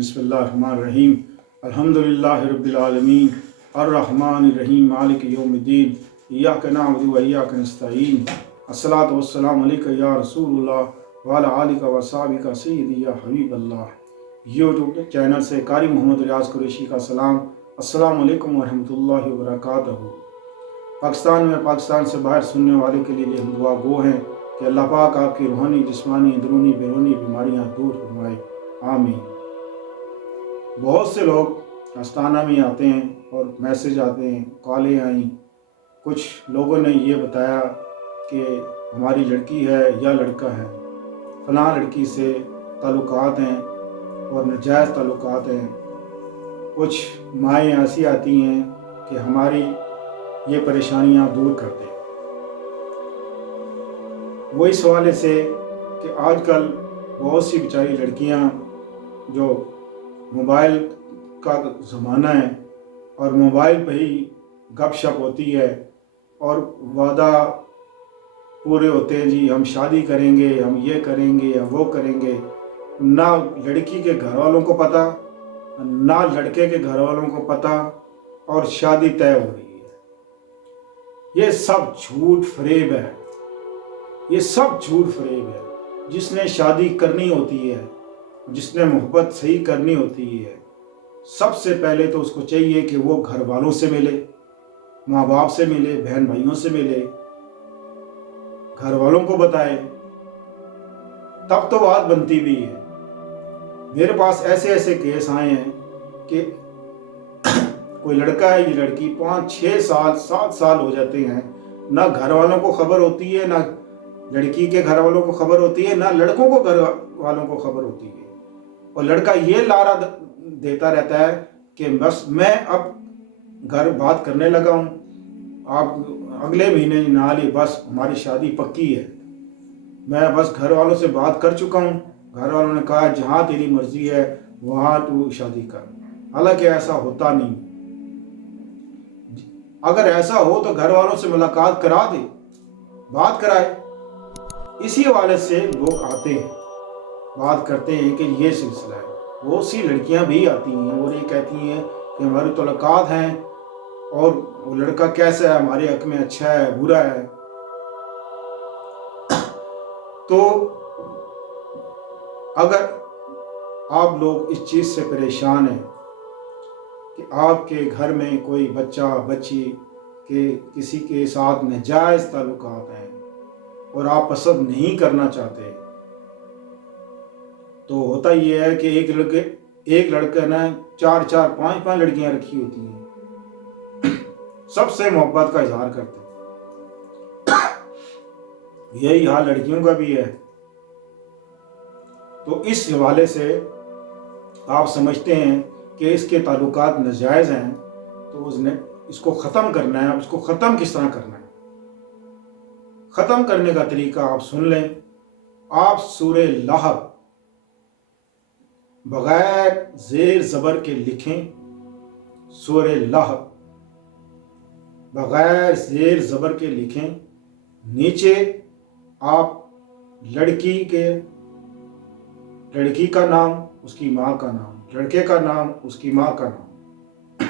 बिस्मिल्लाहिर्रहमानिर्रहीम अल्हम्दुलिल्लाहि रब्बिल आलमीन अर्रहमानिर्रहीम मालिक यौमिद्दीन इय्याका नअबुदु व इय्याका नस्तईन अस्सलातु वस्सलामु अलैका या रसूलुल्लाह व अला आलिका व सहाबिका सय्यदी या हबीबल्लाह। यूट्यूब चैनल से कारी मोहम्मद रियाज कुरैशी का सलाम। अस्सलामु अलैकुम व रहमतुल्लाहि व बरकातहू। पाकिस्तान में पाकिस्तान से बाहर सुनने वाले के लिए हम दुआ गो हैं कि अल्लाह पाक आपकी रूहानी जिस्मानी अंदरूनी बैरूनी बीमारियां दूर फरमाए, आमीन। बहुत से लोग आस्ताना में आते हैं और मैसेज आते हैं, कॉलें आई, कुछ लोगों ने ये बताया कि हमारी लड़की है या लड़का है, फलां लड़की से ताल्लुकात हैं और नाजायज़ ताल्लुकात हैं। कुछ माएँ ऐसी आती हैं कि हमारी ये परेशानियां दूर कर दें। वो इस हवाले से कि आजकल बहुत सी बेचारी लड़कियां जो मोबाइल का ज़माना है और मोबाइल पे ही गपशप होती है और वादा पूरे होते हैं, जी हम शादी करेंगे, हम ये करेंगे या वो करेंगे। ना लड़की के घर वालों को पता, ना लड़के के घर वालों को पता, और शादी तय हो रही है। ये सब झूठ फरेब है, ये सब झूठ फरेब है। जिसने शादी करनी होती है, जिसने मोहब्बत सही करनी होती है, सबसे पहले तो उसको चाहिए कि वो घर वालों से मिले, माँ बाप से मिले, बहन भाइयों से मिले, घर वालों को बताए, तब तो बात बनती भी है। मेरे पास ऐसे ऐसे केस आए हैं कि कोई लड़का है, ये लड़की 5-6 साल 7 साल हो जाते हैं, ना घर वालों को खबर होती है, ना लड़की के घर वालों को खबर होती है, ना लड़कों को घर वालों को खबर होती है। और लड़का ये लारा देता रहता है कि बस मैं अब घर बात करने लगा हूँ, आप अगले महीने ना ली, बस हमारी शादी पक्की है, मैं बस घर वालों से बात कर चुका हूँ, घर वालों ने कहा जहाँ तेरी मर्जी है वहाँ तू शादी कर। हालांकि ऐसा होता नहीं। अगर ऐसा हो तो घर वालों से मुलाकात करा दे, बात कराए। इसी हवाले से लोग आते हैं, बात करते हैं कि ये सिलसिला है। बहुत सी लड़कियां भी आती हैं और ये कहती हैं कि हमारी मुलाकात हैं और वो लड़का कैसा है, हमारे हक में अच्छा है बुरा है। तो अगर आप लोग इस चीज़ से परेशान हैं कि आपके घर में कोई बच्चा बच्ची के किसी के साथ नाजायज़ ताल्लुकात हैं और आप पसंद नहीं करना चाहते, तो होता ये है कि एक लड़के ने 4-4 5-5 लड़कियां रखी होती हैं, सबसे मोहब्बत का इजहार करते हैं। यही हाल लड़कियों का भी है। तो इस हवाले से आप समझते हैं कि इसके ताल्लुकात नाजायज़ हैं, तो उसने इसको ख़त्म करना है। इसको ख़त्म किस तरह करना है? ख़त्म करने का तरीका आप सुन लें। आप सूरे लहब बगैर ज़ेर ज़बर के लिखें, सूरे लहब बगैर ज़ेर ज़बर के लिखें। नीचे आप लड़की का नाम, उसकी माँ का नाम, लड़के का नाम, उसकी माँ का नाम,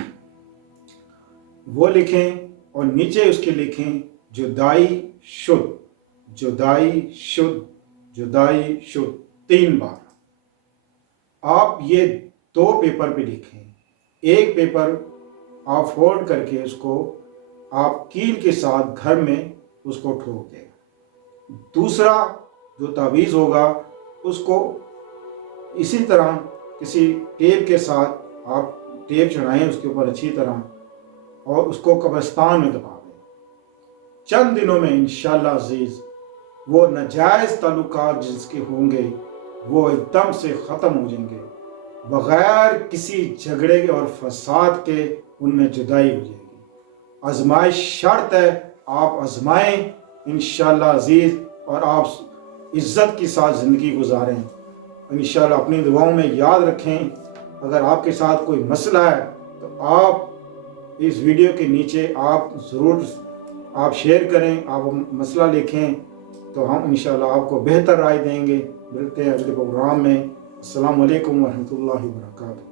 वो लिखें और नीचे उसके लिखें जुदाई शुद्ध, जुदाई शुद्ध, जुदाई शुद्ध 3 बार। आप ये 2 पेपर पे लिखें। एक पेपर आप फोल्ड करके उसको आप कील के साथ घर में उसको ठोक दें। दूसरा जो तावीज़ होगा उसको इसी तरह किसी टेप के साथ आप टेप चढ़ाएं उसके ऊपर अच्छी तरह, और उसको कब्रिस्तान में दबा दें। चंद दिनों में इंशाअल्लाह अज़ीज़ वो नाजायज़ ताल्लुकात जिसके होंगे वो एकदम से ख़त्म हो जाएंगे, बग़ैर किसी झगड़े और फसाद के उनमें जुदाई हो जाएगी। आजमाइश शर्त है, आप आजमाएं इंशाअल्लाह अज़ीज़, और आप इज़्ज़त के साथ ज़िंदगी गुजारें इंशाअल्लाह। अपनी दुआओं में याद रखें। अगर आपके साथ कोई मसला है तो आप इस वीडियो के नीचे आप ज़रूर आप शेयर करें, आप मसला लिखें, तो हम इंशाअल्लाह आपको बेहतर राय देंगे। मिलते हैं अगले प्रोग्राम में। السلام علیکم ورحمۃ اللہ وبرکاتہ.